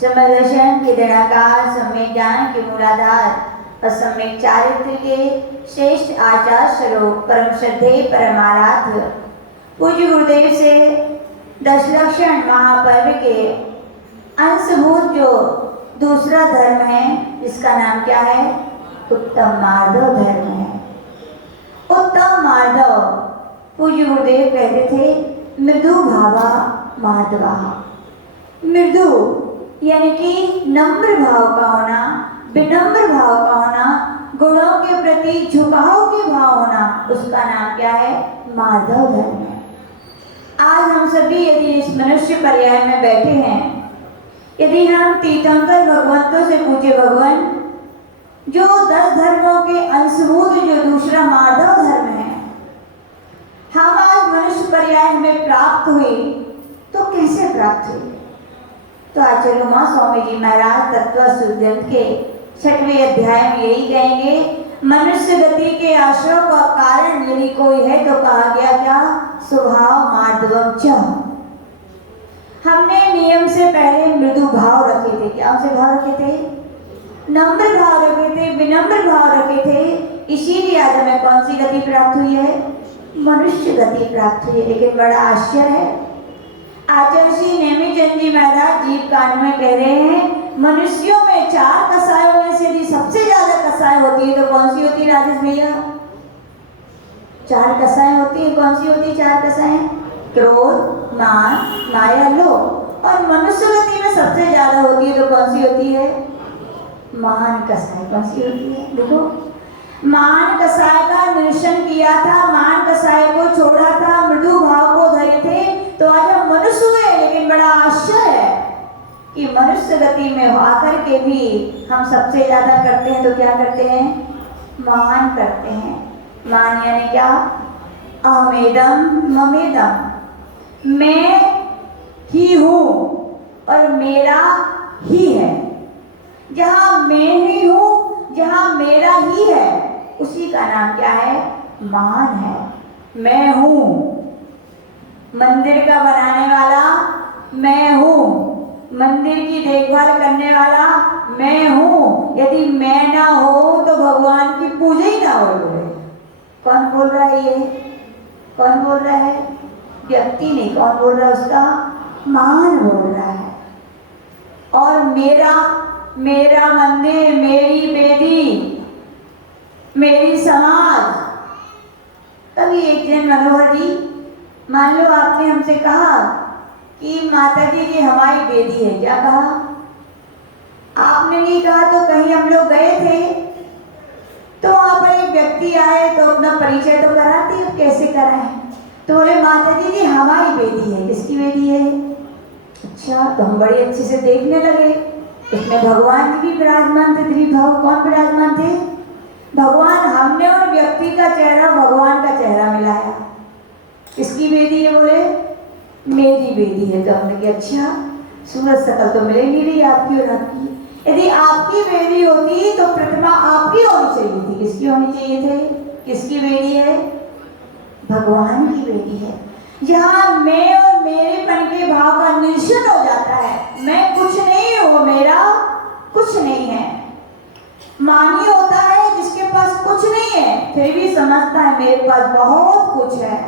समदर्शन के दृढ़ाकार, सम्यक ज्ञान के मूलाधार, असम्यक चारित्र के श्रेष्ठ आचार्य स्वरूप, परम श्रद्धेय परमाराध्य पूज्य गुरुदेव से दशलक्षण महापर्व के अंशभूत जो दूसरा धर्म है, जिसका नाम क्या है? उत्तम मार्दव धर्म है। उत्तम मार्दव पूज्य गुरुदेव कहते थे मृदु भावा माधवा। मृदु यानी कि नम्र भाव का होना, विनम्र भाव का होना, गुणों के प्रति झुकाव के भाव होना, उसका नाम क्या है? माधव धर्म है। आज हम सभी यदि इस मनुष्य पर्याय में बैठे हैं, यदि हम तीर्थंकर भगवंतों से पूछे, भगवान जो 10 धर्मों के अंशभूत जो दूसरा माधव धर्म है, हम आज मनुष्य पर्याय में प्राप्त हुए, तो कैसे प्राप्त हुए? तो आचार्य उमा स्वामी जी महाराज तत्व सुग्रंथ के 6वें अध्याय में यही कहेंगे, मनुष्य गति के आश्रय का कारण यदि कोई है तो कहा गया क्या? स्वभाव मार्दवम च। हमने नियम से पहले मृदु भाव रखे थे। क्या से भाव रखे थे? नम्र भाव रखे थे, विनम्र भाव रखे थे। इसीलिए आज हमें कौन सी गति प्राप्त हुई है? मनुष्य गति प्राप्त हुई है। लेकिन बड़ा आश्चर्य है, आचार्य श्री नेमिचंद जी महाराज जीव कांड में कह रहे हैं, मनुष्यों में 4 कसायों में से यदि सबसे ज्यादा कसाय होती है तो कौन सी होती है राजेश भैया? 4 कसाएं होती है। कौन सी होती है 4 कसाएं? क्रोध, मान, माया, लोभ। और मनुष्य गति में सबसे ज्यादा होती है तो कौन सी होती है? मान कसाय। कौन सी होती है? देखो, मान कसाय का निरीक्षण किया था, मान कसाय को छोड़ा था, मृदु भाव को धरे थे, तो आज हम मनुष्य हुए। लेकिन बड़ा आश्चर्य है कि मनुष्य गति में आकर के भी हम सबसे ज्यादा करते हैं तो क्या करते हैं? मान करते हैं। मान यानी क्या? अहमेदम ममेदम, मैं ही हूँ और मेरा ही है। जहाँ मैं ही हूँ, जहाँ मेरा ही है, उसी का नाम क्या है? मान है। मैं हूँ, मंदिर का बनाने वाला मैं हूँ, मंदिर की देखभाल करने वाला मैं हूँ। यदि मैं ना हो तो भगवान की पूजा ही ना हो। कौन बोल रहा है ये? कौन बोल रहा है? व्यक्ति नहीं, कौन बोल रहा है? उसका मान बोल रहा है। और मेरा मंदिर, मेरी बेदी, मेरी समाज, तभी एक दिन मनोहर जी, मान लो आपने हमसे कहा कि माता जी ये हमारी बेटी है, क्या कहा? आपने नहीं कहा तो कहीं हम लोग गए थे तो वहां पर एक व्यक्ति आए तो अपना परिचय तो कराते, अब कैसे कराएं? तो बोले माता जी ये हमारी बेटी है। किसकी बेटी है? अच्छा, तो हम बड़े अच्छे से देखने लगे, उसमें भगवान जी भी विराजमान थे। त्रिभाव कौन विराजमान थे? भगवान। हमने उन व्यक्ति का चेहरा भगवान का चेहरा मिलाया। किसकी बेटी है? बोले मेरी बेटी है। तो हमने कहा अच्छा, सूरज शकल तो मिल नहीं रही आपकी और आपकी। यदि आपकी बेटी होती तो प्रतिमा आपकी होनी चाहिए थी। किसकी होनी चाहिए थे? किसकी बेटी है? भगवान की बेटी है। जहाँ मैं और मेरेपन के भाव का निश्चय हो जाता है, मैं कुछ नहीं हूँ, मेरा कुछ नहीं है। मानी होता है जिसके पास कुछ नहीं है फिर भी समझता है मेरे पास बहुत कुछ है।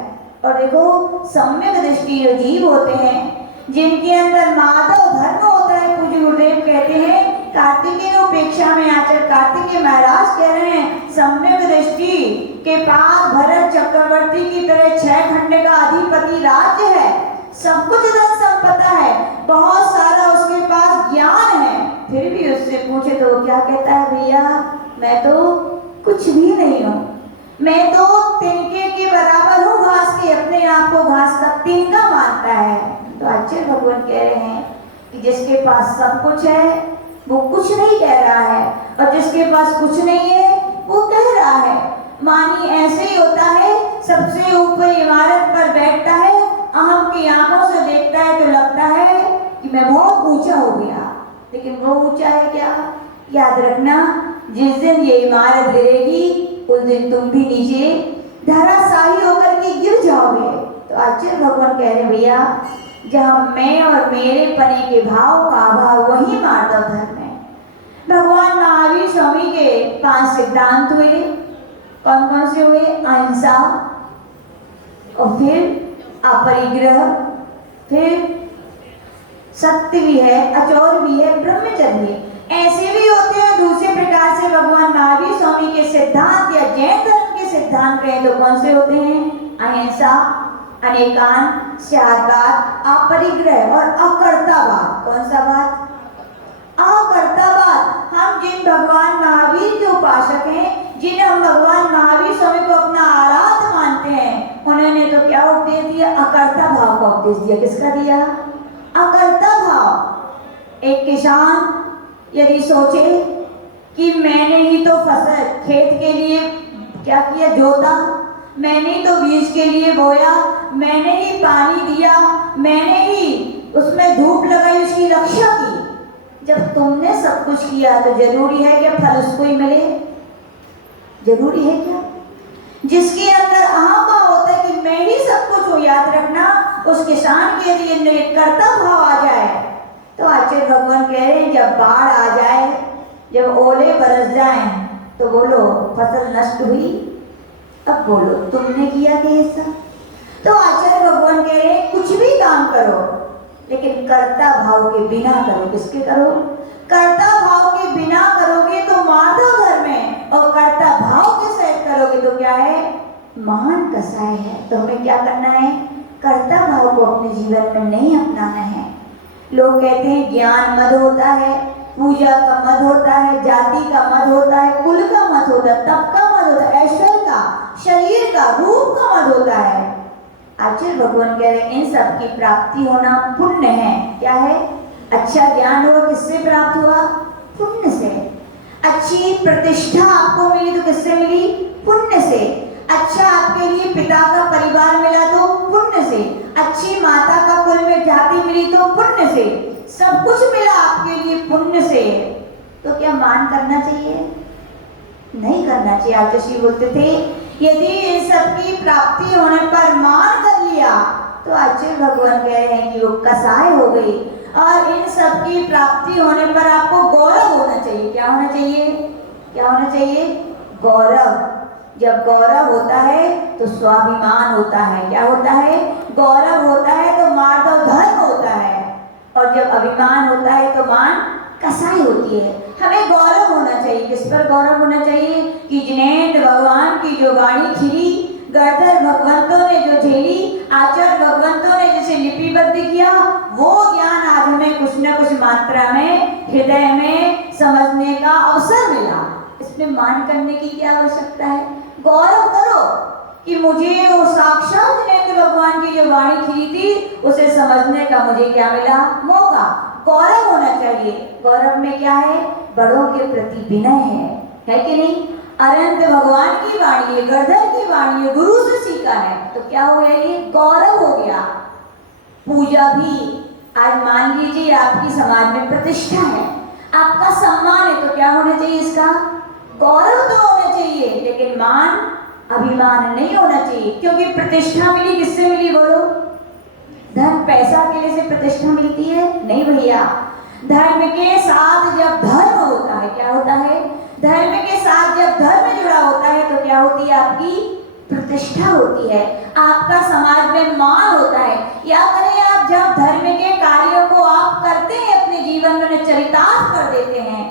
और देखो सम्यक दृष्टि जो जीव होते हैं जिनके अंदर माधव धर्म होता है, पूज्य गुरुदेव कहते हैं कार्तिकेय उपेक्षा में आचार्य कार्तिकेय महाराज कह रहे हैं सम्यक दृष्टि के पास भरत चक्रवर्ती की तरह 6 खंड का अधिपति राज्य है, सब कुछ धन संपदा है, बहुत सारा उसके पास ज्ञान है, फिर भी उससे पूछे तो क्या कहता है? भैया मैं तो कुछ भी नहीं हूँ, मैं तो तिनके के बराबर हूँ, घास के, अपने आप को घास का तिनका मानता है। तो आचार्य भगवान कह रहे हैं कि जिसके पास सब कुछ है वो कुछ नहीं कह रहा है, और जिसके पास कुछ नहीं है वो कह रहा है। मानी ऐसे ही होता है, सबसे ऊपर इमारत पर बैठता है, अहम की आंखों से देखता है तो लगता है कि मैं बहुत ऊंचा हो गया, लेकिन वो ऊंचा है क्या? याद रखना, जिस दिन ये इमारत गिरेगी उस दिन तुम भी नीचे धराशायी होकर के गिर जाओगे। तो आचार्य भगवान कह रहे भैया जहाँ मैं और मेरे पने के भाव का अभाव वही माधव धर्म है। भगवान महावीर स्वामी के 5 सिद्धांत हुए, कौन कौन से हुए? अहिंसा, और फिर अपरिग्रह, फिर सत्य भी है, अचौर भी है, ब्रह्मचर्य भी है। ऐसे भी होते हैं दूसरे प्रकार से भगवान महावीर स्वामी के सिद्धांत या जैन धर्म के सिद्धांत कहें तो कौन से होते हैं? अहिंसा, अनेकांत, त्यागवाद, अपरिग्रह और अकर्तावाद। कौन सा बात? अकर्तावाद। हम जिन भगवान महावीर के उपासक हैं, जिन्हें हम भगवान महावीर स्वामी को अपना आराध्य मानते हैं, उन्होंने तो क्या उपदेश दिया? अकर्ता भाव का उपदेश दिया। किसका दिया? अकर्ता भाव। एक किसान यदि सोचे कि मैंने ही तो फसल खेत के लिए क्या किया? जोता, मैंने ही तो बीज के लिए बोया, मैंने ही पानी दिया, मैंने ही उसमें धूप लगाई, उसकी रक्षा की। जब तुमने सब कुछ किया तो जरूरी है कि फल उसको ही मिले? जरूरी है क्या? जिसके अंदर अहम होता है कि मैं ही सब कुछ हूँ, याद रखना, उस किसान के लिए कर्ता भाव आ जाए तो आचार्य भगवान कह रहे हैं जब बाढ़ आ जाए, जब ओले बरस जाएं, तो बोलो फसल नष्ट हुई, अब बोलो तुमने किया कैसा? तो आचार्य भगवान कह रहे हैं कुछ भी काम करो लेकिन कर्ता भाव के बिना करो। किसके करो? कर्ता भाव के बिना करोगे तो माधव धर्म है, और कर्ता भाव के सहित करोगे तो क्या है? महान कसाय है। तो हमें क्या करना है? कर्ता भाव को अपने जीवन में नहीं अपनाना है। लोग कहते हैं ज्ञान मद होता है, पूजा का मद होता है, जाति का मद होता है, कुल का मद होता है, तप का मद होता है, ऐश्वर्य का, शरीर का, रूप का मद होता है। आचार्य भगवान कह रहे हैं इन सब की प्राप्ति होना पुण्य है। क्या है? अच्छा ज्ञान हुआ, किससे प्राप्त हुआ? पुण्य से। अच्छी प्रतिष्ठा आपको मिली तो किससे मिली? पुण्य से। अच्छा आपके लिए पिता का परिवार मिला तो पुण्य से। अच्छी माता का कुल में जाति मिली तो पुण्य से। सब कुछ मिला आपके लिए पुण्य से, तो क्या मान करना चाहिए? नहीं करना चाहिए। आचार्य बोलते थे यदि इन सब की प्राप्ति होने पर मान कर लिया तो आचार्य भगवान कह रहे हैं कि वो कसाय हो गई। और इन सब की प्राप्ति होने पर आपको गौरव होना चाहिए। क्या होना चाहिए? क्या होना चाहिए? गौरव। जब गौरव होता है तो स्वाभिमान होता है। क्या होता है? गौरव होता है तो माधव धर्म होता है, और जब अभिमान होता है तो मान कसाई होती है। हमें गौरव होना चाहिए। किस पर गौरव होना चाहिए? कि जिनेन्द्र भगवान की जो वाणी खिली, गढ़धर भगवंतों ने जो झेली, आचार्य भगवंतों ने जैसे लिपिबद्ध किया, वो ज्ञान आज हमें कुछ न कुछ मात्रा में हृदय में समझने का अवसर मिला। इसमें मान करने की क्या आवश्यकता है? गौरव करो कि मुझे वो साक्षात नेत्र भगवान की जो वाणी खिली थी उसे समझने का मुझे क्या मिला? मौका। गौरव होना चाहिए। गौरव में क्या है? बड़ों के प्रति विनय है कि नहीं? अनंत भगवान की वाणी है, गढ़धर की वाणी है, गुरु से सीखा है, तो क्या हो गया? ये गौरव हो गया। पूजा भी आज मान लीजिए आपकी समाज में प्रतिष्ठा है, आपका सम्मान है, तो क्या होना चाहिए? इसका गौरव तो होना चाहिए, लेकिन मान अभिमान नहीं होना चाहिए। क्योंकि प्रतिष्ठा मिली किससे मिली? बोलो। धन पैसा अकेले से प्रतिष्ठा मिलती है? नहीं भैया। धर्म के साथ जब धर्म होता है, क्या होता है? धर्म के साथ जब धर्म जुड़ा होता है तो क्या होती है? आपकी प्रतिष्ठा होती है, आपका समाज में मान होता है। या करें आप जब धर्म के कार्यों को आप करते हैं, अपने जीवन में चरितार्थ कर देते हैं।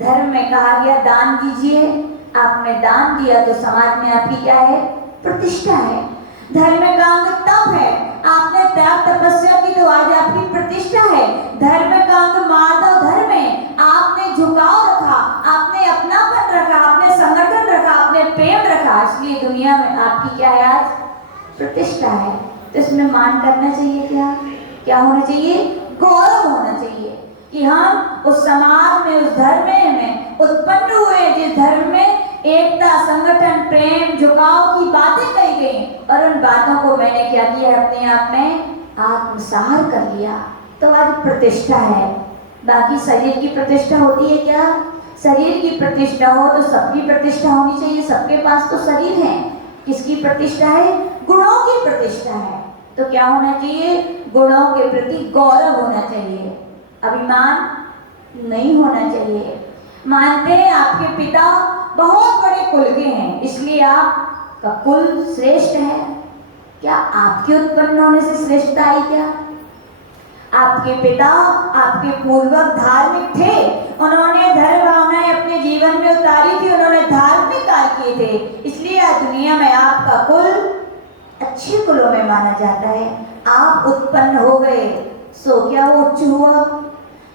धर्म में कहा गया दान दीजिए, आपने दान दिया तो समाज में आपकी क्या है? प्रतिष्ठा है। धर्म का अंग तप है, आपने त्याग तपस्या की तो आज आपकी प्रतिष्ठा है। धर्म का अंग माधव धर्म है, आपने झुकाव रखा, आपने अपनापन रखा, आपने संगठन रखा, आपने प्रेम रखा, इसलिए दुनिया में आपकी क्या है? आज प्रतिष्ठा है। तो इसमें मान करना चाहिए। क्या होना चाहिए? गौरव होना चाहिए कि हम उस समाज में, उस धर्म में उत्पन्न हुए, जिस धर्म में एकता, संगठन, प्रेम, झुकाव की बातें कही गई, और उन बातों को मैंने क्या किया? अपने आप में आत्मसार कर लिया, तो आज प्रतिष्ठा है। बाकी शरीर की प्रतिष्ठा होती है क्या? शरीर की प्रतिष्ठा हो तो सबकी प्रतिष्ठा होनी चाहिए। सबके पास तो शरीर है, किसकी प्रतिष्ठा है? गुणों की प्रतिष्ठा है। तो क्या होना चाहिए? गुणों के प्रति गौरव होना चाहिए, अभिमान नहीं होना चाहिए। मानते हैं आपके पिता बहुत बड़े कुल के हैं, इसलिए आपका कुल श्रेष्ठ है। क्या आपके उत्पन्न होने से श्रेष्ठता आई? क्या आपके पिता, आपके पूर्वज धार्मिक थे, उन्होंने धर्म भावनाएं अपने जीवन में उतारी थी, उन्होंने धार्मिक कार्य किए थे, इसलिए आज दुनिया में आपका कुल अच्छे कुलों में माना जाता है। आप उत्पन्न हो गए सो क्या वो उच्च हुआ?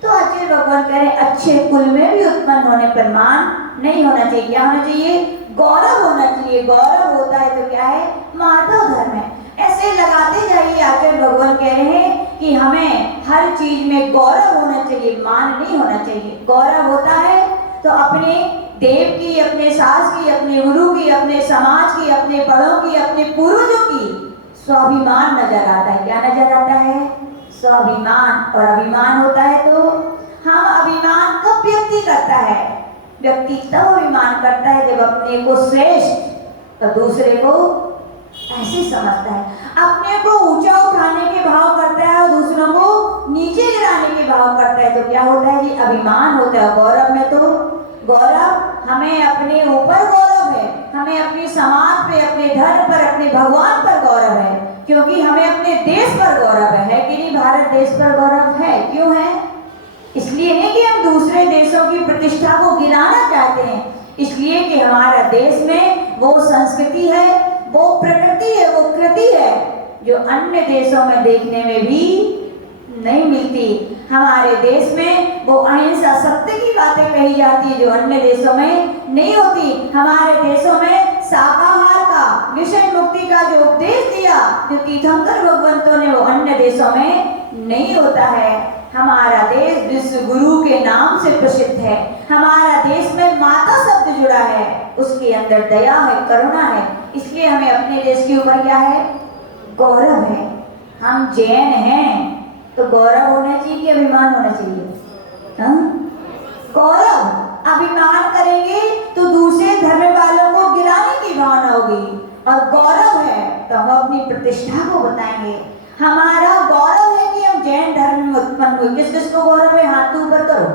तो आचार्य भगवान कह रहे अच्छे कुल में भी उत्पन्न होने पर मान नहीं होना चाहिए। क्या होना चाहिए? गौरव होना चाहिए। गौरव होता है तो क्या है? माधव धर्म है। ऐसे लगाते जाइए। आचार्य भगवान कह रहे हैं कि हमें हर चीज में गौरव होना चाहिए, मान नहीं होना चाहिए। गौरव होता है तो अपने देव की, अपने सास की, अपने गुरु की, अपने समाज की, अपने बड़ों की, अपने पूर्वजों की स्वाभिमान नजर आता है। क्या नजर आता है? स्वाभिमान। और अभिमान होता है तो हम अभिमान कब व्यक्ति करता है? व्यक्ति तब अभिमान करता है जब अपने को श्रेष्ठ और दूसरे को ऐसे समझता है। अपने को ऊंचा उठाने के भाव करता है और दूसरों को नीचे गिराने के भाव करता है, तो क्या होता है जी? अभिमान होता है। गौरव में तो गौरव हमें अपने ऊपर गौरव है, हमें अपने समाज पे, अपने धर्म पर, अपने भगवान पर गौरव है, क्योंकि हमें अपने देश पर गौरव है कि नहीं? भारत देश पर गौरव है। क्यों है? इसलिए नहीं कि हम दूसरे देशों की प्रतिष्ठा को गिराना चाहते हैं, इसलिए कि हमारा देश में वो संस्कृति है, वो प्रकृति है, वो कृति है जो अन्य देशों में देखने में भी नहीं मिलती। हमारे देश में वो अहिंसा, सत्य की बातें कही जाती है जो अन्य देशों में नहीं होती। हमारे देशों में शाकाहार का, विषय मुक्ति का जो उपदेश दिया, जो तीर्थंकर भगवंतों ने, वो अन्य देशों में नहीं होता है। हमारा देश विश्व गुरु के नाम से प्रसिद्ध है। हमारा देश में माता शब्द जुड़ा है, उसके अंदर दया है, करुणा है, इसलिए हमें अपने देश के ऊपर क्या है? गौरव है। हम जैन हैं तो गौरव होना चाहिए कि अभिमान होना चाहिए? गौरव। अभिमान करेंगे तो दूसरे धर्म वालों को गिराने की भावना होगी, और गौरव है तो हम अपनी प्रतिष्ठा को बताएंगे। हमारा गौरव है कि हम जैन धर्म में उत्पन्न हुए। किस किस को गौरव है? हाथ ऊपर करो।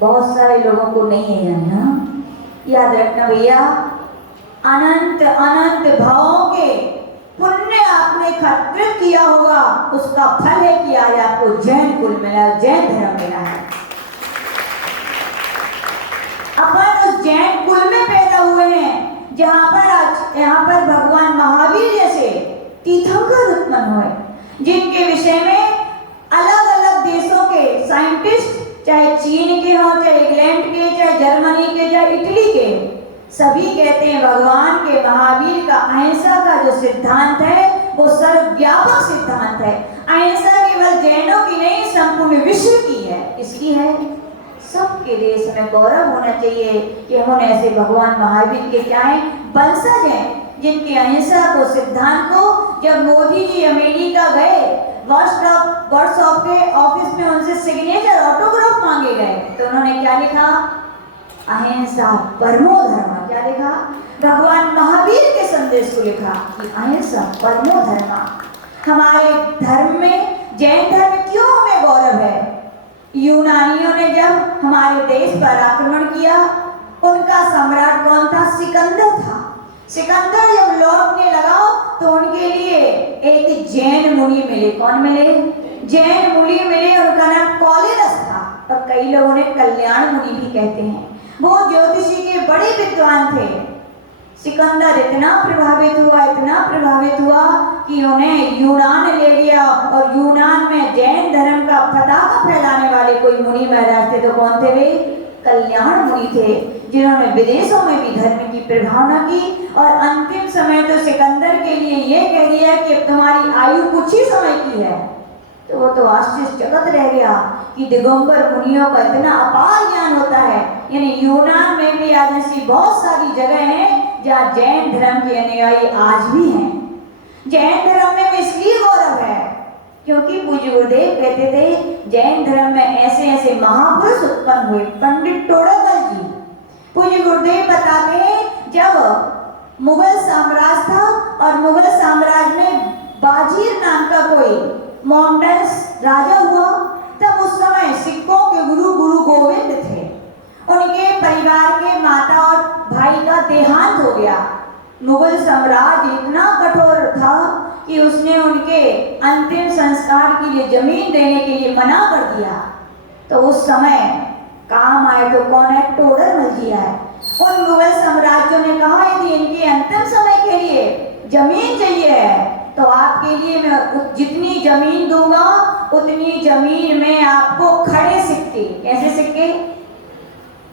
बहुत सारे लोगों को नहीं है जानना। याद रखना भैया, अनंत अनंत भावों के पुण्य आपने खर्चित किया होगा, उसका फल है कि आज आपको जैन कुल मिला, जैन धर्म मिला है। अपन उस जैन कुल में पैदा हुए हैं जहाँ पर आज यहाँ पर भगवान महावीर जैसे तीर्थंकर उत्पन्न हुए, जिनके विषय में अलग अलग देशों के साइंटिस्ट, चाहे चीन के हों, चाहे इंग्लैंड के, चाहे जर्मनी के, चाहे इटली के, सभी कहते हैं भगवान के महावीर का अहिंसा का जो सिद्धांत है वो सर्वव्यापक सिद्धांत है। अहिंसा केवल जैनों की नहीं, संपूर्ण विश्व की है। इसकी है सबके देश में गौरव होना चाहिए कि हम ऐसे भगवान महावीर के क्या है, वंशज हैं, जिनकी अहिंसा को, सिद्धांत को, जब मोदी जी अमेरिका गए, व्हाट्सएप के ऑफिस में उनसे सिग्नेचर ऑटोग्राफ मांगे गए, तो उन्होंने क्या लिखा? अहिंसा परमो धर्म। क्या लिखा? भगवान महावीर के संदेश को लिखा कि अहिंसा परमो धर्म। हमारे धर्म में, जैन धर्म क्यों हमें गौरव है? यूनानियों ने जब हमारे देश पर आक्रमण किया, उनका सम्राट कौन था? सिकंदर था। सिकंदर जब लौटने लगा तो उनके लिए एक जैन मुनि मिले। कौन मिले? जैन मुनि मिले। उनका नाम कॉलिनस था और कई लोग उन्हें कल्याण मुनि भी कहते हैं। वो ज्योतिषी के बड़े विद्वान थे। सिकंदर इतना प्रभावित हुआ कि उन्हें यूनान ले गया और यूनान में जैन धर्म का पताका फैलाने वाले कोई मुनि महाराज थे। तो कौन थे वे? कल्याण मुनि थे, जिन्होंने विदेशों में भी धर्म की प्रभावना की और अंतिम समय तो सिकंदर के लिए ये कह दिया कि अब तुम्हारी आयु कुछ ही समय की है। तो वो तो आश्चर्यचकित रह गया कि दिगंबर मुनियों का इतना अपार ज्ञान होता है। यानी यूनान में भी आज ऐसी बहुत सारी जगह हैं जहाँ जैन धर्म के अनुयायी आज भी हैं। जैन धर्म में इसलिए गौरव है क्योंकि पूज्य गुरुदेव कहते थे जैन धर्म में ऐसे ऐसे महापुरुष उत्पन्न हुए। पंडित टोडामल जी, पूज्य गुरुदेव बताते हैं, जब मुगल साम्राज्य था और मुगल साम्राज्य में बाजीर नाम का कोई मोहम्मदन राजा हुआ, तब उस समय सिखों के गुरु गोविंद थे। उनके परिवार के माता और भाई का देहांत हो गया। मुगल साम्राज्य इतना कठोर था कि उसने उनके अंतिम संस्कार के लिए जमीन देने के लिए मना कर दिया। तो उस समय काम आए तो कौन है? टोडरमल जी आए। उन मुगल साम्राज्यों ने कहा यदि इनके अंतिम समय के लिए जमीन चाहिए तो आपके लिए मैं जितनी जमीन दूंगा उतनी जमीन में आपको खड़े सिक्के, कैसे सिक्के?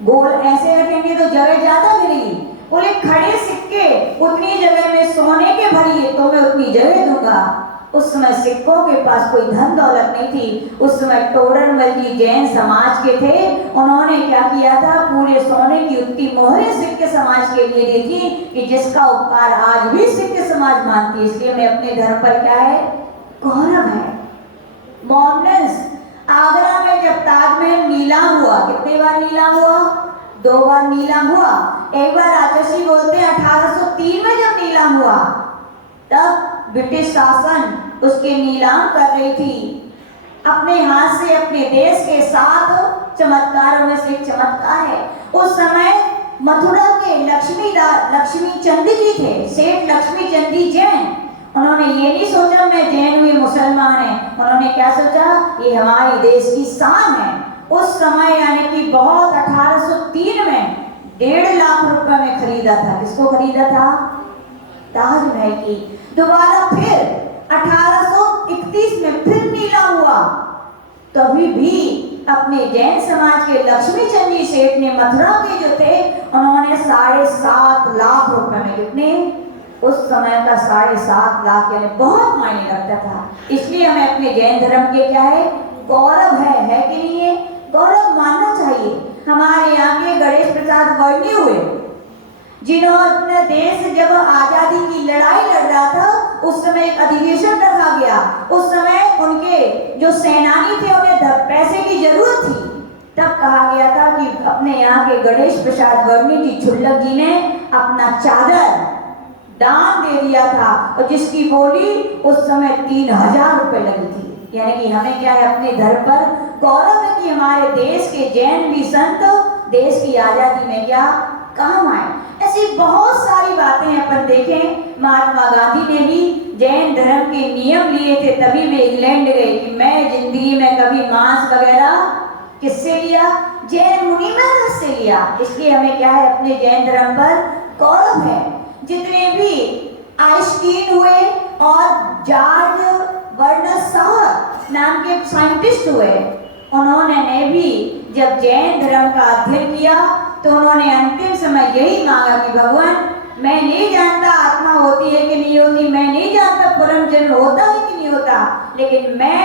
गोल ऐसे रखेंगे तो जगह ज्यादा मिलेगी। बोले खड़े सिक्के उतनी जगह में सोने के भरिए तो मैं उतनी जगह दूंगा। उस समय सिक्कों के पास कोई धन दौलत नहीं थी। उस समय टोडरमल जी जैन समाज के थे। उन्होंने क्या किया था? पूरे सोने की उतनी मोहरें सिक्के समाज के लिए दी थी कि जिसका उपकार आज भी सिक्के समाज मानती है। इसलिए मैं अपने धर्म पर क्या है? गौरव है। मोहम्मदन आगरा में जब ताजमहल नीलाम हुआ, कितने बार नीलाम हुआ? 2 बार नीलाम हुआ। एक बार राजर्षि बोलते हैं 1803 में जब नीलाम हुआ, तब ब्रिटिश शासन उसके नीलाम कर रही थी। अपने हाथ से अपने देश के 7 चमत्कारों में से एक चमत्कार है। उस समय मथुरा के लक्ष्मी चंदी जी थे, सेठ लक्ष्मी चंदी जैन। उन्होंने ये नहीं सोचा मैं जैन हुई मुसलमान है, उन्होंने क्या सोचा? ये हमारे देश की शान है। उस समय यानी कि बहुत 1803 में 1.5 लाख रुपए में खरीदा था। किसको खरीदा था? ताजमहल की। दोबारा फिर 1831 में फिर नीलाम हुआ, तभी भी अपने जैन समाज के लक्ष्मी चंदी सेठ ने, मथुरा के जो थे, उन्होंने 7.5 लाख रुपए में, कितने? उस समय का 7.5 लाख यानी बहुत मायने रखता था। इसलिए हमें अपने जैन धर्म के क्या है? गौरव है कि नहीं है? गौरव मानना चाहिए। हमारे यहाँ के गणेश प्रसाद वर्णी हुए, जिन्होंने देश जब आजादी की लड़ाई लड़ रहा था, उस समय एक अधिवेशन रखा गया। उस समय उनके जो सेनानी थे उन्हें पैसे की जरूरत थी। तब कहा गया था कि अपने यहाँ के गणेश प्रसाद वर्णी जी छुल्लक जी ने अपना चादर दान दे दिया था और जिसकी बोली उस समय 3000 रुपए लगी थी। यानी कि हमें क्या है? अपने धर्म पर गौरव है कि हमारे देश के जैन भी संत देश की आजादी में क्या काम आए। ऐसी बहुत सारी बातें अपन देखें। महात्मा गांधी ने भी जैन धर्म के नियम लिए थे, तभी वे इंग्लैंड गए कि मैं जिंदगी में कभी मांस वगैरह किससे लिया? जैन मुनि महाराज से लिया। इसलिए हमें क्या है? अपने जैन धर्म पर गौरव है। जितने भी आइंस्टीन हुए और जॉर्ज वर्नर नाम के साइंटिस्ट हुए, उन्होंने भी जब जैन धर्म का अध्ययन किया तो उन्होंने अंतिम समय यही मांगा कि भगवान, मैं नहीं जानता आत्मा होती है कि नहीं होती, मैं नहीं जानता परम जन्म होता है कि नहीं होता, लेकिन मैं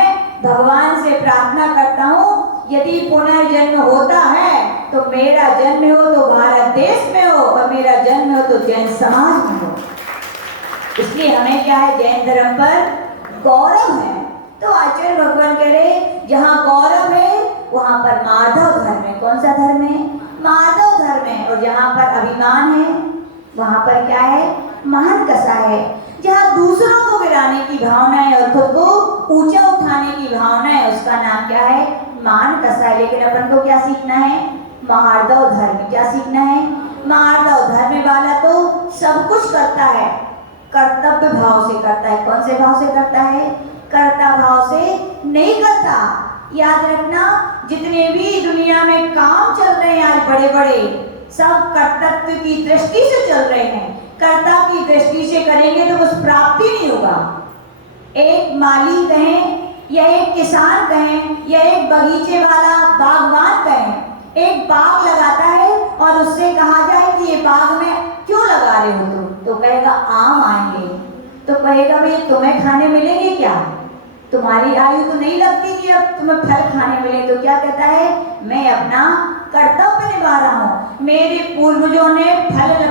भगवान से प्रार्थना करता हूँ यदि पुनर्जन्म होता है तो मेरा जन्म हो तो भारत देश में हो और मेरा जन्म हो तो जैन समाज में हो। इसलिए हमें क्या है, जैन धर्म पर गौरव है। तो आचार्य भगवान कह रहे जहाँ गौरव है वहाँ पर माधव धर्म है। कौन सा धर्म है? माधव धर्म है। और जहाँ पर अभिमान है वहाँ पर क्या है? महान कसा है। जहाँ दूसरों को गिराने की भावना है और खुद को ऊंचा उठाने की भावना है, उसका नाम क्या है? मान कसा है। लेकिन अपन को क्या सीखना है? महार्दव धर्म। क्या सीखना है? महार्दव धर्म वाला तो सब कुछ करता है, कर्तव्य भाव से करता है। कौन से भाव से करता है? कर्ता भाव से नहीं करता। याद रखना, जितने भी दुनिया में काम चल रहे हैं आज बड़े बड़े, सब कर्तव्य की दृष्टि से चल रहे हैं। कर्ता की दृष्टि से करेंगे तो कुछ प्राप्ति नहीं होगा। एक माली कहें या एक किसान कहें या एक बगीचे वाला बागवान कहें, एक बाग लगाता है और उससे कहा जाए कि ये बाग में क्यों लगा रहे हो तुम, तो कहेगा आम आएंगे। तो कहेगा भाई तुम्हें खाने मिलेंगे क्या? तुम्हारी आयु तो नहीं लगती कि अब तुम्हें फल खाने मिले। तो क्या कहता है? मैं अपना कर्तव्य निभा रहा हूँ। मेरे पूर्वजों ने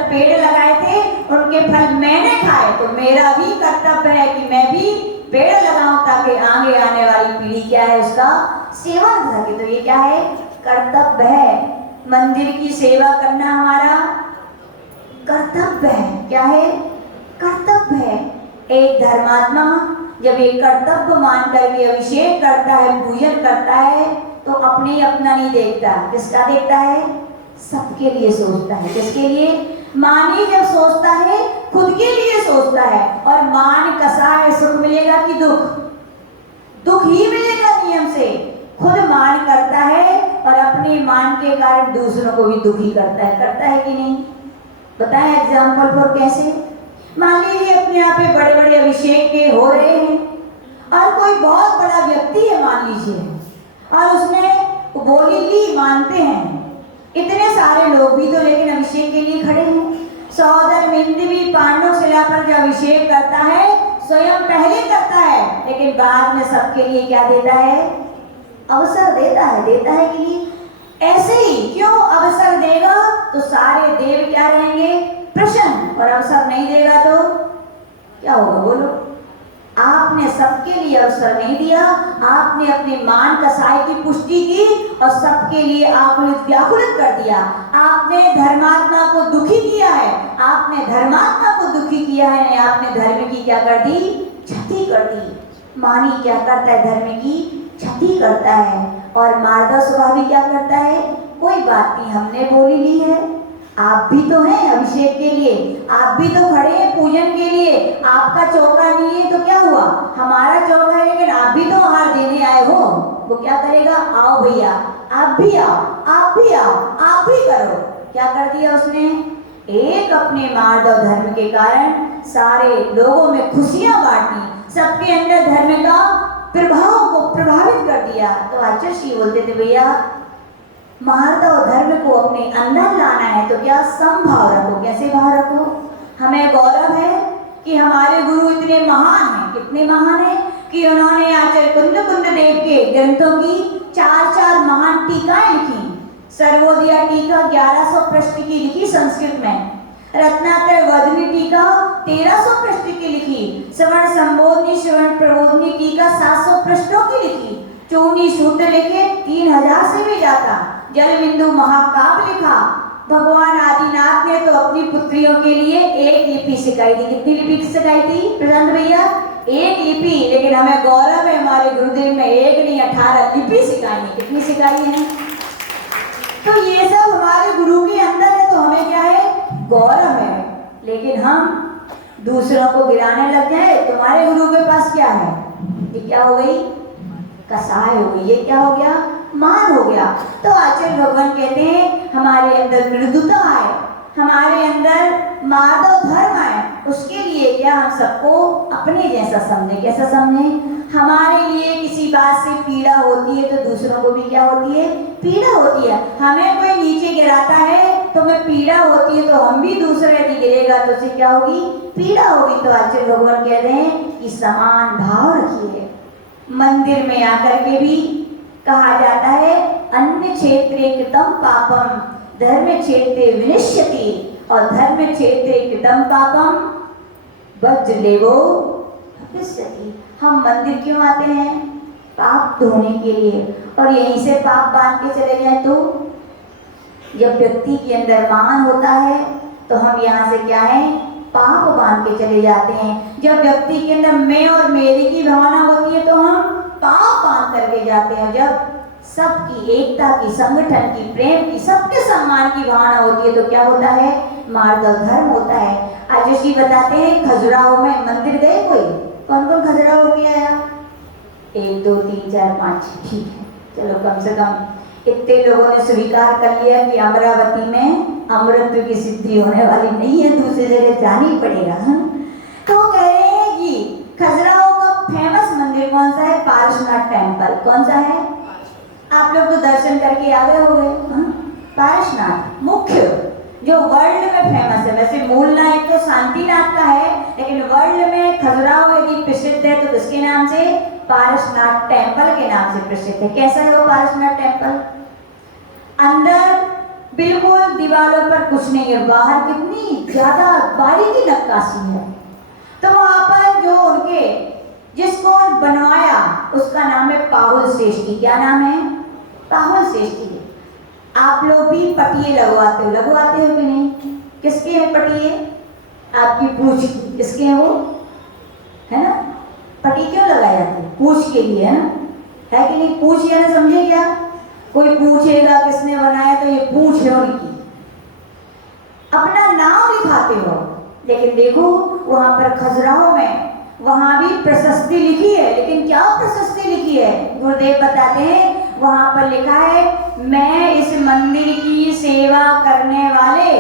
पेड़ लगाए थे, उनके फल मैंने खाए, तो मेरा भी कर्तव्य है कि मैं भी पेड़ लगाऊं ताकि आगे आने वाली पीढ़ी क्या है, उसका सेवन कर सके। तो ये क्या है? कर्तव्य है। मंदिर की सेवा करना हमारा कर्तव्य है। क्या है? कर्तव्य है। एक धर्मात्मा जब एक कर्तव्य मान करके अभिषेक करता है, पूजन करता है, तो अपने अपना नहीं देखता। किसका देखता है? सबके लिए सोचता है। किसके लिए? मानी जब सोचता है खुद के लिए सोचता है। और मान कसा है, सुख मिलेगा कि दुख? दुख ही मिलेगा नियम से। खुद मान करता है और अपने मान के कारण दूसरों को भी दुखी करता है। करता है कि नहीं? बताएं एग्जाम्पल पर कैसे। मान लीजिए अपने यहाँ पे बड़े बड़े अभिषेक के हो रहे हैं और कोई बहुत बड़ा व्यक्ति है मान लीजिए, और उसने बोली ली, मानते हैं इतने सारे लोग भी तो, लेकिन अभिषेक के लिए खड़े हैं। सहोदर मिंद भी पांडव शिला पर जो अभिषेक करता है स्वयं पहले करता है, लेकिन बाद में सबके लिए क्या देता है? अवसर देता है। देता है कि नहीं? ऐसे ही क्यों अवसर देगा तो सारे देव क्या रहेंगे? प्रसन्न। और अवसर नहीं देगा तो क्या होगा? बोलो। आपने सबके लिए अवसर नहीं दिया, आपने अपने मान कसाई की पुष्टि की और सबके लिए आकुलित व्याकुलित कर दिया। आपने धर्मात्मा को दुखी किया है, आपने धर्मात्मा को दुखी किया है, आपने धर्म की क्या कर दी? क्षति कर दी। मानी क्या करता है? धर्म की क्षति करता है। और मार्दव स्वभावी क्या करता है? कोई बात नहीं, हमने बोली ली है, आप भी तो हैं अभिषेक के लिए, आप भी तो खड़े हैं पूजन के लिए। आपका चौका नहीं है तो क्या हुआ? हमारा चौका है, लेकिन आप भी तो हार देने आए हो। वो क्या करेगा? आओ भैया, आप भी आओ, आप भी आओ, आप भी करो। क्या कर दिया उसने? एक अपने मार्दव धर्म के कारण सारे लोगों में खुशियां बांटी, सबके अंदर धर्म का प्रभाव को प्रभावित कर दिया। तो आचार्य श्री बोलते थे भैया मार्दव धर्म को अपने अंदर लाना है तो क्या? समभाव रखो। कैसे भाव रखो? हमें गौरव है कि हमारे गुरु इतने महान हैं। कितने महान हैं कि उन्होंने आचार्य कुंद देव के ग्रंथों की 4 महान टीकाएं लिखी। सर्वोदया टीका 1100 पृष्ठ की लिखी संस्कृत में, रत्नाकर वर्धनी टीका 1300 पृष्ठ की लिखी, श्रवण संबोधनी श्रवण प्रबोधनी टीका 700 पृष्ठों की लिखी, चूनी सूत्र लिखे 3000 से भी ज्यादा, जल बिंदु महाकाव्य लिखा। भगवान आदिनाथ ने तो अपनी पुत्रियों के लिए एक लिपि सिखाई थी। कितनी लिपि सिखाई थी प्रशांत भैया? एक लिपि। लेकिन हमें गौरव है हमारे गुरुदेव में एक नहीं 18 लिपि सिखाई है। कितनी सिखाई है? तो ये सब हमारे गुरु के अंदर है, तो हमें क्या है? गौरव है। लेकिन हम दूसरों को गिराने लग जाए। तुम्हारे गुरु के पास क्या है? ये क्या हो गई? कसाय हो गई। ये क्या हो गया? मान हो गया। तो आचार्य भगवान कहते हैं हमारे अंदर मृदुता आए, हमारे अंदर माधव धर्म है, उसके लिए क्या हम सबको अपने जैसा समझे। कैसा समझे? हमारे लिए किसी बात से पीड़ा होती है तो दूसरों को भी क्या होती है? पीड़ा होती है। हमें कोई नीचे गिराता है तो हमें पीड़ा होती है, तो हम भी दूसरे यदि गिरेगा तो उसे क्या होगी? पीड़ा होगी। तो आचार्य भगवान कह रहे हैं कि समान भाव रखिए। मंदिर में आकर के भी कहा जाता है अन्य क्षेत्रे कृतं पापम धर्म क्षेत्रे विनश्यति, और धर्म क्षेत्रे कृतं पापम वज्रलेवो भविष्यति। हम मंदिर क्यों आते हैं? पाप धोने के लिए। और यहीं से पाप बांध के चले जाए तो जब व्यक्ति के अंदर मान होता है तो हम यहाँ से क्या है? पाप बांध के चले जाते हैं। जब व्यक्ति के अंदर मैं और मेरे की भावना होती है तो हम पाप बांध करके जाते हैं। जब सबकी एकता की, संगठन की, प्रेम की, सबके सम्मान की भावना होती है तो क्या होता है? मार्दव धर्म होता है। आज जी बताते हैं खजुराहो में मंदिर गए कोई? कौन कौन खजुराहो में आया? 1 2 3 4 5, ठीक है, चलो कम से कम इतने लोगों ने स्वीकार कर लिया कि अमरावती में अमृत की सिद्धि होने वाली नहीं है, दूसरी जगह जाना ही पड़ेगा। तो कह रहे हैं कि खजुराहो का फेमस मंदिर कौन सा है? पारसनाथ टेम्पल। कौन सा है? आप लोग तो दर्शन करके आ गए होंगे। पारसनाथ मुख्य जो वर्ल्ड में फेमस है। वैसे मूल नाम तो शांतिनाथ का है, लेकिन वर्ल्ड में खजुराहो यदि प्रसिद्ध है तो किसके नाम से? पारसनाथ टेम्पल के नाम से प्रसिद्ध है। कैसा है वो पारसनाथ टेम्पल? अंदर बिल्कुल दीवारों पर कुछ नहीं है, बाहर कितनी ज्यादा बारीकी नक्काशी है। तो वहां पर जो उनके जिसको बनवाया उसका नाम है पाहुल श्रेष्ठी। क्या नाम है? पाहुल श्रेष्ठी। आप लोग भी पटिए लगवाते हो कि नहीं? किसके हैं पटिए? आपकी पूछ किसके हैं? वो है ना, पटी क्यों लगाई जाती है? पूछ के लिए, है ना, है कि नहीं? पूछ या ना समझे क्या? कोई पूछेगा किसने बनाया तो ये पूछ है उनकी, अपना नाम लिखाते हो। लेकिन देखो वहां पर खजुराहो में वहां भी प्रशस्ति लिखी है, लेकिन क्या प्रशस्ति लिखी है? गुरुदेव बताते हैं वहां पर लिखा है मैं इस मंदिर की सेवा करने वाले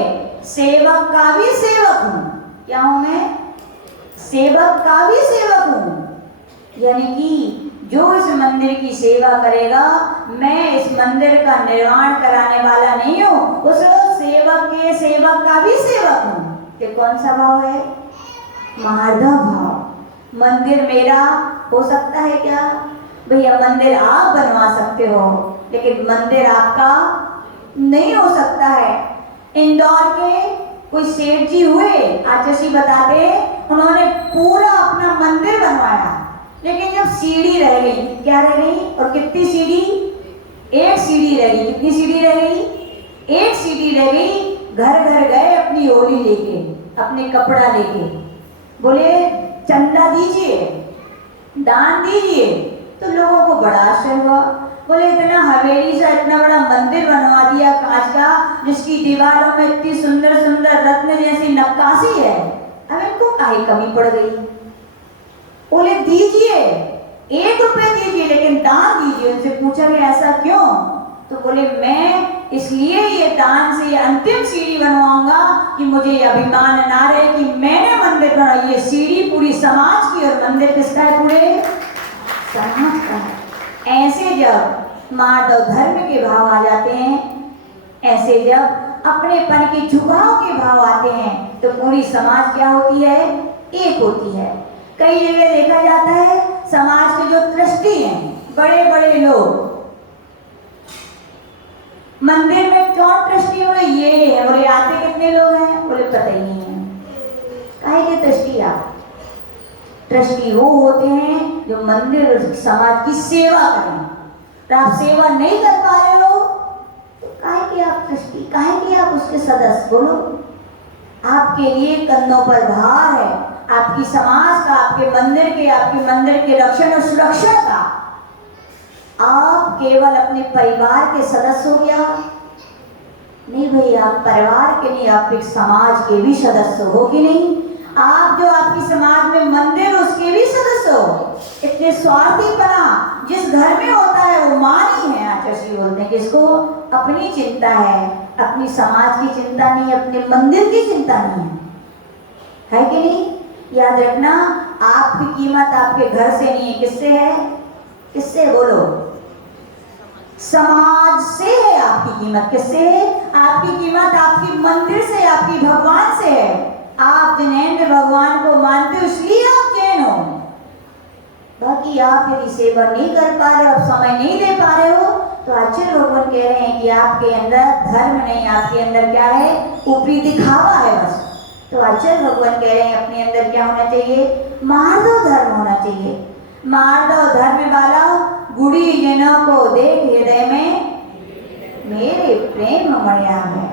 सेवक का भी सेवक हूं। क्या हूं मैं? सेवक का भी सेवक हूं। यानी कि जो इस मंदिर की सेवा करेगा, मैं इस मंदिर का निर्माण कराने वाला नहीं हूं, उस सेवक के सेवक का भी सेवक हूं। ये कौन सा भाव है? मार्दव भाव। मंदिर मेरा हो सकता है क्या? भैया मंदिर आप बनवा सकते हो, लेकिन मंदिर आपका नहीं हो सकता है। इंदौर के कोई सेठ जी हुए, आचार्य बताते उन्होंने पूरा अपना मंदिर बनवाया, लेकिन जब सीढ़ी रह गई, क्या रह गई? और कितनी सीढ़ी? 1 सीढ़ी रह गई। कितनी सीढ़ी रह गई? 1 सीढ़ी रह गई। घर घर गए अपनी होली लेके, अपने कपड़ा लेके, बोले चंदा दीजिए, दान दीजिए। तो लोगों को बड़ा आश्चर्य हुआ, बोले इतना हवेली सा इतना बड़ा मंदिर बनवा दिया कांच का, जिसकी दीवारों में इतनी सुंदर सुंदर रत्न जैसी नक्काशी है, अब इनको काहे कमी पड़ गई? बोले दीजिए, 1 रुपए दीजिए, लेकिन दान दीजिए। उनसे पूछा गया ऐसा क्यों? तो बोले मैं इसलिए ये दान से ये अंतिम सीढ़ी बनवाऊंगा कि मुझे ये अभिमान ना रहे कि मैंने मंदिर बनाया। ये सीढ़ी पूरी समाज की, और मंदिर किसका है? पूरे समाज का है। ऐसे जब मार्दव धर्म के भाव आ जाते हैं, ऐसे जब अपनेपन के झुकाव के भाव आते हैं, तो पूरी समाज क्या होती है? एक होती है। कई जगह देखा जाता है समाज के जो ट्रस्टी हैं, बड़े बड़े लोग, मंदिर में क्यों ट्रस्टी? बोले ये है। बोले आते कितने लोग हैं? बोले पता ही नहीं है। काहे के ट्रस्टी? आप ट्रस्टी वो होते हैं जो मंदिर और समाज की सेवा करें। तो आप सेवा नहीं कर पा रहे हो तो काहे के आप ट्रस्टी, काहे के आप उसके सदस्य? बोलो, आपके लिए कंधों पर भार है, आपकी समाज का, आपके मंदिर के रक्षण और सुरक्षा का। आप केवल अपने परिवार के सदस्य हो क्या? नहीं भैया, आप परिवार के नहीं, आप एक समाज के भी सदस्य हो कि नहीं? आप जो आपकी समाज में मंदिर उसके भी सदस्य हो। इतने स्वार्थी बना जिस घर में होता है वो मां नहीं है। राक्षसी बोलते हैं, किसको? अपनी चिंता है, अपनी समाज की चिंता नहीं, अपने मंदिर की चिंता नहीं है कि नहीं? याद रखना, आपकी कीमत आपके घर से नहीं है, किससे है? किससे? बोलो। समाज से है आपकी कीमत। किससे है आपकी कीमत? आपकी मंदिर से, आपकी भगवान से है। आप जिनेंद्र भगवान को मानते हो इसलिए आप जैन हो। बाकी आप यदि सेवा नहीं कर पा रहे हो, आप समय नहीं दे पा रहे हो, तो आचार्य भगवान कह रहे हैं कि आपके अंदर धर्म नहीं, आपके अंदर क्या है? ऊपरी दिखावा है बस। तो आचार्य भगवान कह रहे हैं अपने अंदर क्या होना चाहिए? मार्दव धर्म होना चाहिए। मार्दव धर्म वाला गुड़ी जनों को देख हृदय में मेरे प्रेम मणिया है।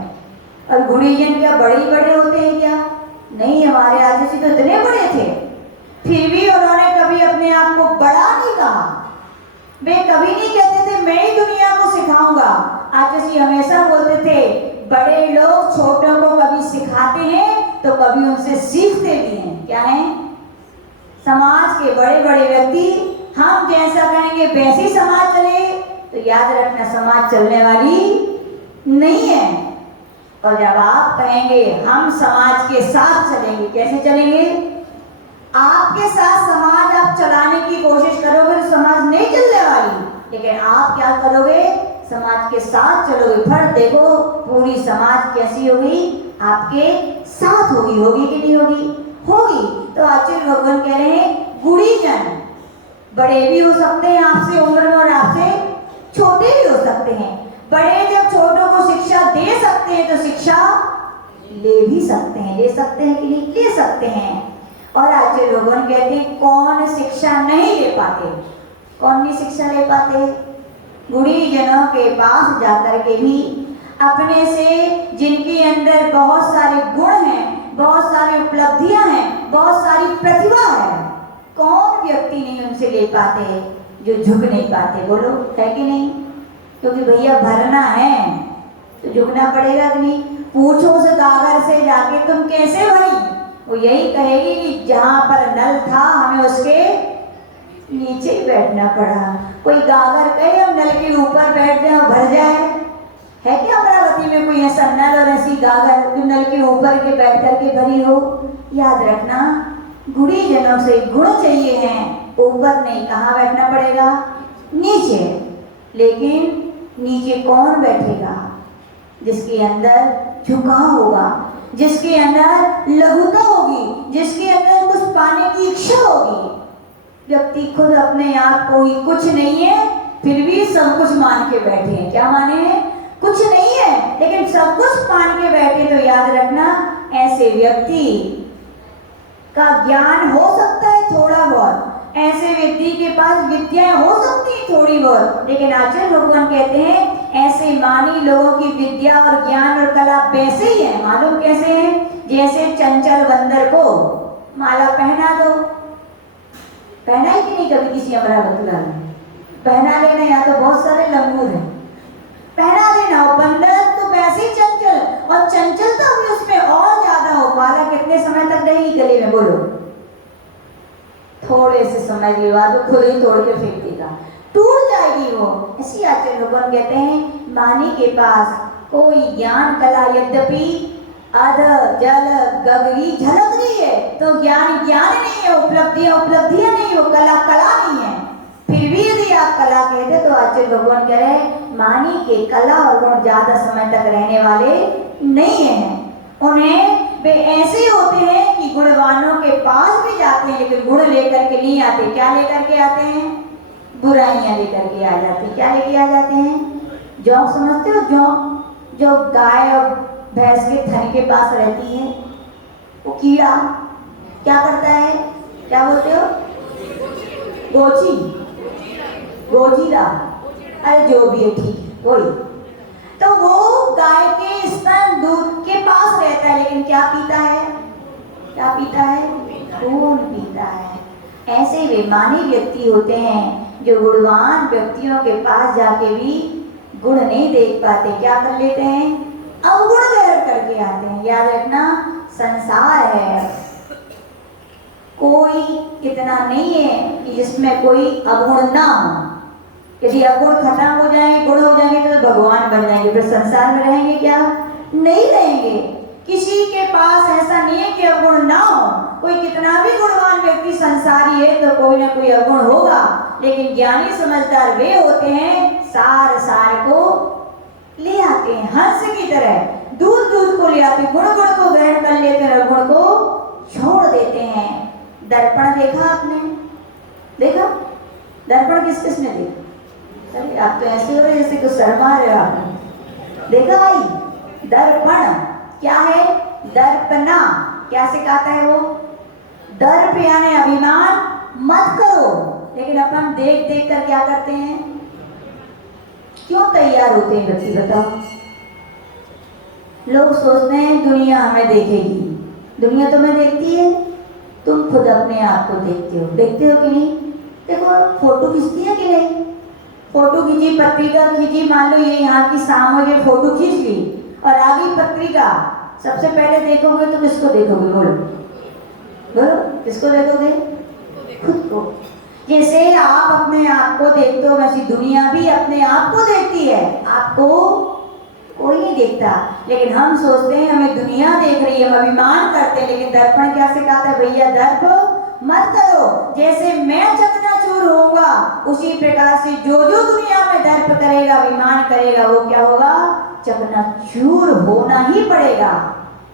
और गुड़ी जन क्या बड़े बड़े होते हैं क्या? नहीं, हमारे आचार्य जी तो इतने बड़े थे, फिर भी उन्होंने कभी अपने आप को बड़ा नहीं कहा। वे कभी नहीं कहते थे मैं ही दुनिया को सिखाऊंगा। आचार्य जी हमेशा बोलते थे बड़े लोग छोटों को कभी सिखाते हैं तो कभी उनसे सीखते भी हैं। क्या है? समाज के बड़े बड़े व्यक्ति हम जैसा कहेंगे वैसे ही समाज चले, तो याद रखना समाज चलने वाली नहीं है। और जब आप कहेंगे हम समाज के साथ चलेंगे, कैसे चलेंगे? आपके साथ समाज आप चलाने की कोशिश करोगे तो समाज नहीं चलने वाली, लेकिन आप क्या करोगे? समाज के साथ चलोगे। फर्क देखो, पूरी समाज कैसी होगी? आपके साथ होगी। होगी कि नहीं होगी? होगी। तो आचार्य भगवान कह रहे हैं गुड़ी जन बड़े भी हो सकते हैं आपसे उम्र में और आपसे छोटे भी हो सकते हैं। बड़े जब छोटों को शिक्षा दे सकते हैं तो शिक्षा ले भी सकते हैं। ले सकते हैं कि नहीं? ले सकते हैं। और आचार्य भगवान कहते हैं कौन शिक्षा नहीं ले पाते? कौन नहीं शिक्षा ले पाते? गुड़ी जनों के पास जाकर के भी अपने से जिनके अंदर बहुत सारे गुण हैं, बहुत सारी उपलब्धियां हैं, बहुत सारी प्रतिभा है, कौन व्यक्ति नहीं उनसे ले पाते? जो झुक नहीं पाते। बोलो, है कि नहीं? क्योंकि भैया भरना है तो झुकना पड़ेगा कि नहीं? पूछो उस गागर से जाके तुम कैसे भरी, वो यही कहेगी कि जहां पर नल था हमें उसके नीचे ही बैठना पड़ा। कोई गागर कहे हम नल के ऊपर बैठ जाए और भर जाए? है क्या अमरावती में कोई ऐसा नल और ऐसी गागर जो नल के ऊपर के बैठ करके भरी हो? याद रखना, गुड़ी जनों से गुण चाहिए हैं, ऊपर नहीं। कहाँ बैठना पड़ेगा? नीचे। लेकिन नीचे कौन बैठेगा? जिसके अंदर झुकाव होगा, जिसके अंदर लघुता होगी, जिसके अंदर कुछ पाने की इच्छा होगी। व्यक्ति खुद अपने आप को ही कुछ नहीं है फिर भी सब कुछ मान के बैठे हैं। क्या माने हैं? कुछ नहीं है लेकिन सब कुछ मान के बैठे। तो याद रखना, ऐसे व्यक्ति का ज्ञान हो सकता है थोड़ा बहुत, ऐसे व्यक्ति के पास विद्याएं हो सकती है थोड़ी बहुत, लेकिन आचार्य भगवान कहते हैं ऐसे मानी लोगों की विद्या और ज्ञान और कला वैसे ही है। मालूम कैसे है? जैसे चंचल बंदर को माला पहना दो। पहना ही कि नहीं कभी किसी अमरावती में? पहना लेना, या तो बहुत सारे लंगूर हैं, पहना देना। और बंदर तो वैसे ही चंचल, और चंचलता भी उसमें और ज्यादा हो। माला कितने समय तक रहेगी गले में? बोलो। थोड़े से समय के बाद वो खुद ही तोड़ के फेंक देगा, टूट जाएगी वो। इसी आचार्य भगवान कहते हैं मानी के पास कोई ज्ञान कला यद्यपि अध जल गगरी झलक रही है तो ज्ञान ज्ञान नहीं है, उपलब्धियां उपलब्धियां नहीं, वो कला कला नहीं है। फिर भी यदि आप कला कहते तो आचार्य भगवान कह रहे हैं मानी के कला और गुण ज्यादा समय तक रहने वाले नहीं है। उन्हें वे ऐसे होते हैं कि गुणवानों के पास भी जाते हैं लेकिन गुण लेकर के नहीं आते। क्या लेकर के आते हैं? बुराइयां लेकर के आ जाते हैं। क्या लेके आ जाते हैं? जौ समझते हो? जौ जो गाय और भैंस के थन के पास रहती है, वो कीड़ा क्या करता है? क्या बोलते हो? गोची, गोजीरा, अरे जो भी है ठीक वही। तो वो गाय के स्तन दूध के पास रहता है लेकिन क्या पीता है? क्या पीता है? खून पीता है। ऐसे वे मानी व्यक्ति होते हैं जो गुणवान व्यक्तियों के पास जाके भी गुण नहीं देख पाते। क्या कर लेते हैं? अवगुण ग्रहण करके आते हैं। याद रखना, संसार है, कोई इतना नहीं है कि जिसमें कोई अवगुण ना हो। यदि अगुण खत्म हो जाएंगे, गुण हो जाएंगे तो भगवान बन जाएंगे, फिर संसार में रहेंगे क्या? नहीं रहेंगे। किसी के पास ऐसा नहीं है कि अवगुण ना हो। कोई कितना भी गुणवान व्यक्ति संसारी है तो कोई ना कोई अवगुण होगा, लेकिन ज्ञानी समझदार वे होते हैं सार सार को ले आते हैं, हंस की तरह दूध दूध को ले आते, गुण गुण को ग्रहण कर लेते हैं, अवगुण को छोड़ देते हैं। दर्पण देखा आपने? देखा दर्पण किस किस ने देखा? अरे आप तो ऐसे हो रहे जैसे कुछ शर्मा रहे हो। आपने देखा भाई? दर्पण क्या है? दर्पणा क्या सिखाता है वो? दर्प यानी अभिमान मत करो। लेकिन अपन देख देख कर क्या करते हैं? क्यों तैयार होते हैं व्यक्ति बताओ? लोग सोचते हैं दुनिया हमें देखेगी। दुनिया तुम्हें देखती है, तुम खुद अपने आप को देखते हो। देखते हो कि नहीं? देखो फोटो खींचती है कि नहीं? फोटो खींची, पत्रिका खींची, मान लो ये यहाँ की शाम हो गई, फोटो खींच ली और आ गई पत्रिका। सबसे पहले देखोगे तो किसको देखोगे? बोलो बोलो, किसको देखोगे? खुद को। जैसे आप अपने आप को देखते हो वैसी दुनिया भी अपने आप को देखती है। आपको कोई नहीं देखता, लेकिन हम सोचते हैं हमें दुनिया देख रही है, हम अभिमान करते हैं। लेकिन दर्पण क्या सिखाता है? भैया दर्प मत करो। जैसे मैं चकनाचूर होऊंगा उसी प्रकार से जो जो दुनिया में दर्प करेगा, अभिमान करेगा, वो क्या होगा? चकनाचूर होना ही पड़ेगा।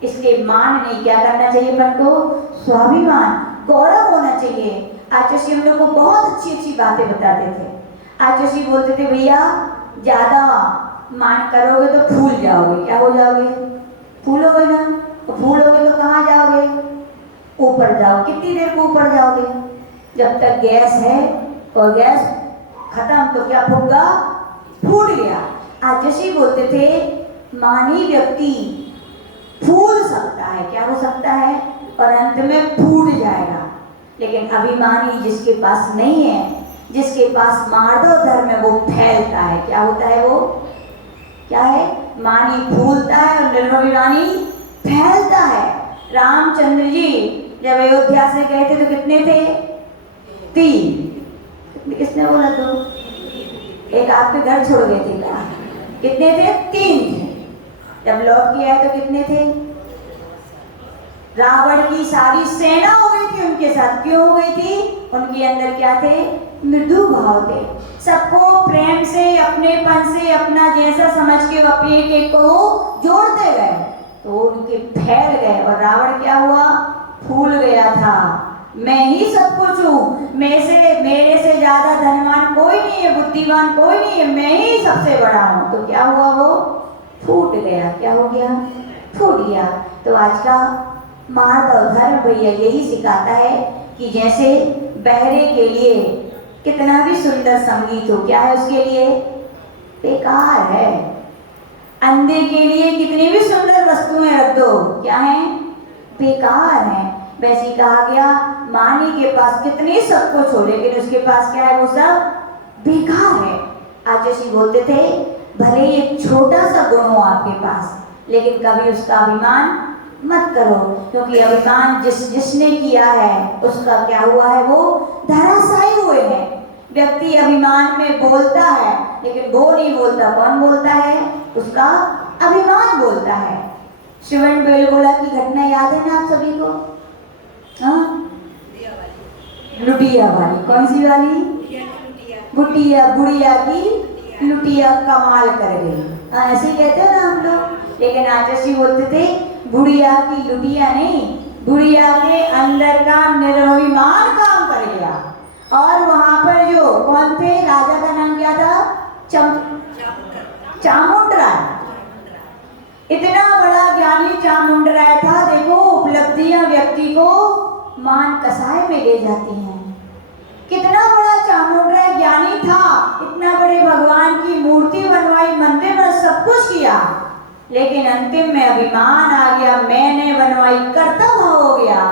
इसलिए मान नहीं, क्या करना चाहिए मन को? स्वाभिमान, गौरव होना चाहिए। आचार्य जी हम लोग को बहुत अच्छी अच्छी बातें बताते थे। आचार्य जी बोलते थे भैया ज्यादा मान करोगे तो फूल जाओगे। क्या हो जाओगे? फूलोगे ना। तो फूलोगे तो कहाँ जाओगे? ऊपर जाओ। कितनी देर को ऊपर जाओगे? जब तक गैस है, और गैस खत्म तो क्या फूगा? फूट गया। आचार्य जी बोलते थे मानी व्यक्ति फूल सकता है, क्या हो सकता है? और अंत में फूट जाएगा। लेकिन अभिमानी जिसके पास नहीं है, जिसके पास मार्दव धर्म है, वो फैलता है। क्या होता है वो? क्या है? मानी फूलता है और निर्भिमानी फैलता है। रामचंद्र जी जब अयोध्या से गए थे तो कितने थे? 3। किसने बोला? तो एक आपके घर छोड़ गए थे क्या? कितने थे? 3 थे। जब लौट के आए तो कितने थे? रावण की सारी सेना हो गई थी उनके साथ। क्यों हो गई थी? उनके अंदर क्या थे? मृदु भाव थे। सबको प्रेम से, अपनेपन से, अपना जैसा समझ के अपने एक को जोड़ते गए तो उनके फैल गए। और रावण क्या हुआ? फूल गया था। मैं ही सब कुछ हूँ, मेरे से ज्यादा धनवान कोई नहीं है, बुद्धिमान कोई नहीं है, मैं ही सबसे बड़ा हूँ। तो क्या हुआ? वो फूट गया। क्या हो गया? फूट गया। तो आज का मार्दव धर्म भैया यही सिखाता है कि जैसे बहरे के लिए कितना भी सुंदर संगीत हो, क्या है उसके लिए? बेकार है। अंधे के लिए कितनी भी सुंदर वस्तुएं रख दो, क्या है? बेकार है। वैसे ही कहा गया मानी के पास कितनी सब कुछ हो, लेकिन उसके पास क्या है? वो सब बेकार है। आचार्य जी बोलते थे भले ही एक छोटा सा गुण हो आपके पास, लेकिन कभी उसका अभिमान मत करो, क्योंकि अभिमान जिसने किया है उसका क्या हुआ है? वो धराशायी हुए हैं। व्यक्ति अभिमान में बोलता है, लेकिन वो नहीं बोलता। कौन बोलता है? उसका अभिमान बोलता है। श्रवण बेलगोला की घटना याद है ना आप सभी को? हाँ, लुटिया वाली। कौन सी वाली? बुढ़िया की लुटिया कमाल कर गई। ऐसे ही कहते हो ना हम लोग। लेकिन आचार्य जी बोलते थे बुढ़िया की लुटिया नहीं, बुढ़िया के अंदर का निर्भिमान काम कर गया। और वहां पर जो कौन थे? राजा का नाम क्या था? चामुंडराय। इतना बड़ा ज्ञानी चामुंडराय था। देखो उपलब्धियां व्यक्ति को मान कसाय में ले जाती हैं। कितना बड़ा चामुंडराय ज्ञानी था, इतना बड़े भगवान की मूर्ति बनवाई, मंदिर बना, सब कुछ किया, लेकिन अंतिम में अभिमान आ गया। मैंने बनवाई, कर्तव्य हो गया।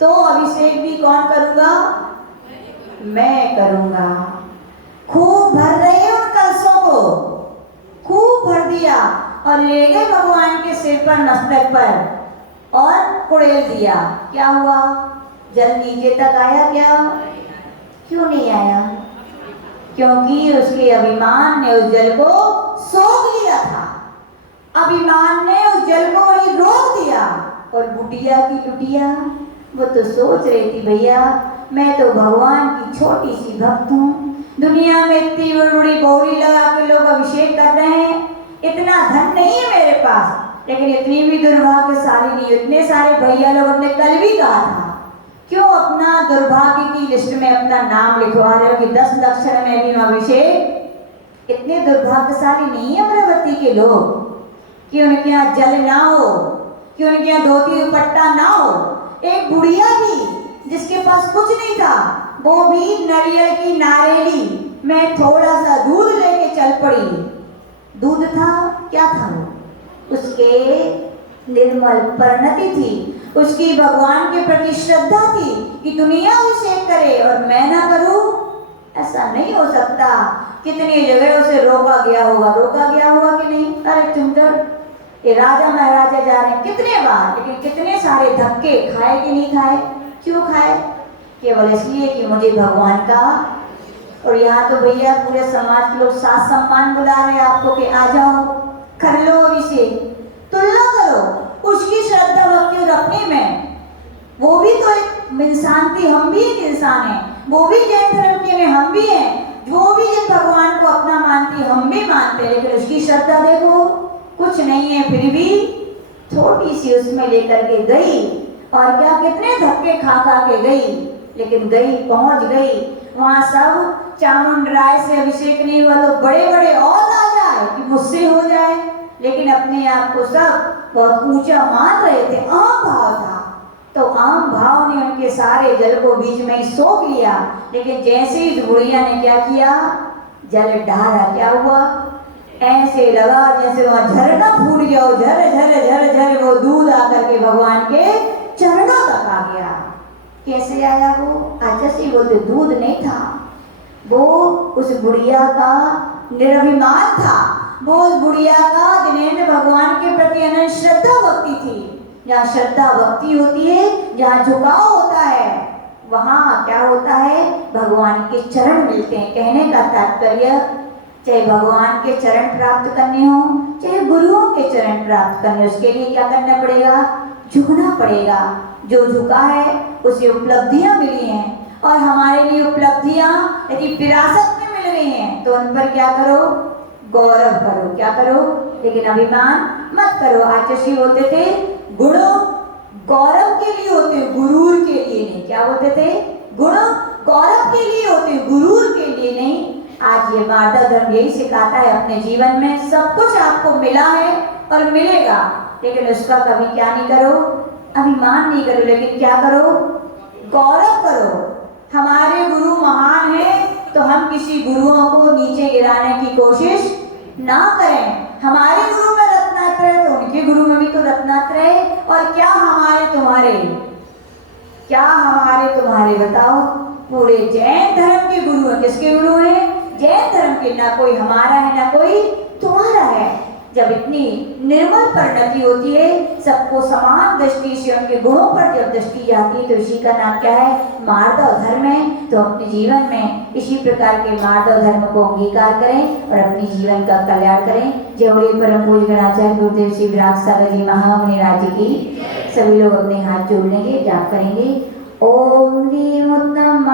तो अभिषेक भी कौन करूंगा? मैं करूंगा। खूब भर रहे उन कलशों को, खूब भर दिया और ले गए भगवान के सिर पर, मस्तक पर, और कुड़ेल दिया। क्या हुआ? जल नीचे तक आया क्या? क्यों नहीं आया? क्योंकि उसके अभिमान ने उस जल को सोख लिया था। अभिमान ने उस जल को वहीं रोक दिया। और बुढ़िया की लुटिया वो तो सोच रही थी, भैया मैं तो भगवान की छोटी सी भक्त हूँ, दुनिया में इतनी बड़ी बौड़ी लगा के लोग अभिषेक कर रहे हैं, इतना धन नहीं है मेरे पास, लेकिन इतनी भी दुर्भाग्यशाली नहीं। इतने सारे भैया लोग, हमने कल भी कहा था, क्यों अपना दुर्भाग्य की लिस्ट में अपना नाम लिखवा रहे हो कि 10 लक्षण में भी अभिषेक। इतने दुर्भाग्यशाली नहीं है अमरावती के लोग कि उनके यहाँ जल ना हो, कि उनके यहाँ धोती दुपट्टा ना हो। एक बुढ़िया भी जिसके पास कुछ नहीं था, वो भी नारियल की नारेली में थोड़ा सा दूध लेके चल पड़ी। दूध था, क्या था वो? उसके निर्मल परिणति थी, उसकी भगवान के प्रति श्रद्धा थी कि दुनिया अभिषेक करे और मैं ना करूं। ऐसा नहीं हो सकता। कितनी जगह उसे रोका गया होगा कि नहीं? अरे तुम तो ये राजा महाराजा जा रहे हैं कितने बार, लेकिन कितने सारे धक्के खाए कि नहीं खाए? क्यों खाए? केवल इसलिए कि मुझे भगवान का। और यहाँ तो भैया पूरे समाज के लोग साथ सम्मान बुला रहे हैं आपको कि आ जाओ, कर लो इसे, तुलना करो उसकी श्रद्धा भक्ति और अपने में। वो भी तो एक इंसान थी, हम भी एक इंसान हैं, वो भी जैन धर्म के में हम भी हैं, वो भी जिन भगवान को अपना मानती हम भी मानते हैं, लेकिन उसकी श्रद्धा देखो कुछ नहीं है, फिर भी छोटी सी उसमें लेकर के गई। और क्या कितने धक्के खा के गई, लेकिन गई, पहुंच गई वहां। सब चामुंड राय से अभिषेक नहीं हुआ तो बड़े बड़े और आ जाए कि मुझसे हो जाए, लेकिन अपने आप को सब बहुत ऊंचा मान रहे थे। आम भाव था, तो आम भाव ने उनके सारे जल को बीच में ही सोख लिया। लेकिन जैसे ही बुढ़िया ने क्या किया, जल ढारा, क्या हुआ? ऐसे लगा जैसे वहां झरना फूट गया, झर झर झर झर वो दूध आकर के भगवान के चरणों तक आ गया। कैसे आया वो? आचसी बोलते दूध नहीं था, वो उस बुढ़िया का निरभिमान था, वो उस बुढ़िया का जिन्हें भगवान के प्रति अनंत श्रद्धा भक्ति थी। जहाँ श्रद्धा भक्ति होती है, जहाँ झुकाव होता है, वहाँ क्या होता है? भगवान के चरण मिलते हैं। कहने का तात्पर्य, चाहे भगवान के चरण प्राप्त करने हो, चाहे गुरुओं के चरण प्राप्त करने, उसके लिए क्या करना पड़ेगा? झुकना पड़ेगा। जो झुका है उसे उपलब्धियां मिली हैं, और हमारे लिए उपलब्धियां यदि विरासत में मिल गई हैं तो उन पर क्या करो? गौरव करो। क्या करो? लेकिन अभिमान मत करो। आचार्य बोलते थे गुण गौरव के लिए होते, गुरूर के लिए नहीं। क्या बोलते थे? गुण गौरव के लिए होते, गुरूर के लिए नहीं। आज ये मार्दव धर्म यही सिखाता है अपने जीवन में। सब कुछ आपको मिला है और मिलेगा, लेकिन उसका कभी क्या नहीं करो? अभिमान नहीं करो, लेकिन क्या करो? गौरव करो। हमारे गुरु महान हैं तो हम किसी गुरुओं को नीचे गिराने की कोशिश ना करें। हमारे गुरु में रत्नात्रय तो उनके गुरु में भी तो रत्नात्रय। और क्या हमारे तुम्हारे, क्या हमारे तुम्हारे बताओ? पूरे जैन धर्म के गुरु हैं। किसके गुरु हैं? जैन धर्म के। ना कोई हमारा है ना कोई तुम्हारा है। जब इतनी निर्मल परिणति होती है, सबको समान दृष्टि से उनके गुणों पर जब दृष्टि जाती है, तो इसी का नाम क्या है? मार्दव धर्म है। तो अपने जीवन में इसी प्रकार के मार्दव धर्म को अंगीकार करें और अपने जीवन का कल्याण करें। जय बोले परम पूज्य गणाचार्य गुरुदेव श्री विराट सागर जी महामुनि राज की। सभी लोग अपने हाथ जोड़ लेंगे, जाप करेंगे। ओम ह्रीं उत्तम